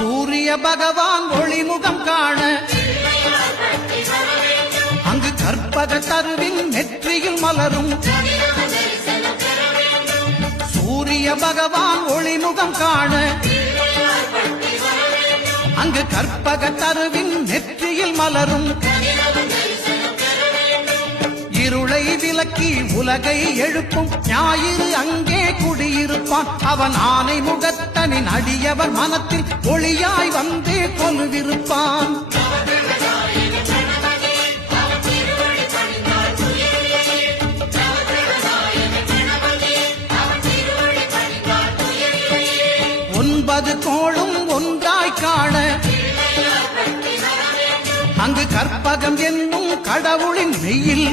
சூரிய பகவான் ஒளிமுகம் காண அங்கு கற்பக தருவின் நெற்றியில் மலரும் சூரிய பகவான் ஒளிமுகம் காண அங்கு கற்பக தருவின் நெற்றியில் மலரும் இருளை விலக்கி உலகை எழுப்பும் ஞாயிறு அங்கே குடியிருப்பான் அவன் ஆனை முகத்தனின் அடியவர் மனத்தில் ஒளியாய் வந்து கொலுவிருப்பான் ஒன்பது கோளும் ஒன்றாய் காண அங்கு கற்பகம் என்னும் கடவுளின் மெய்யில்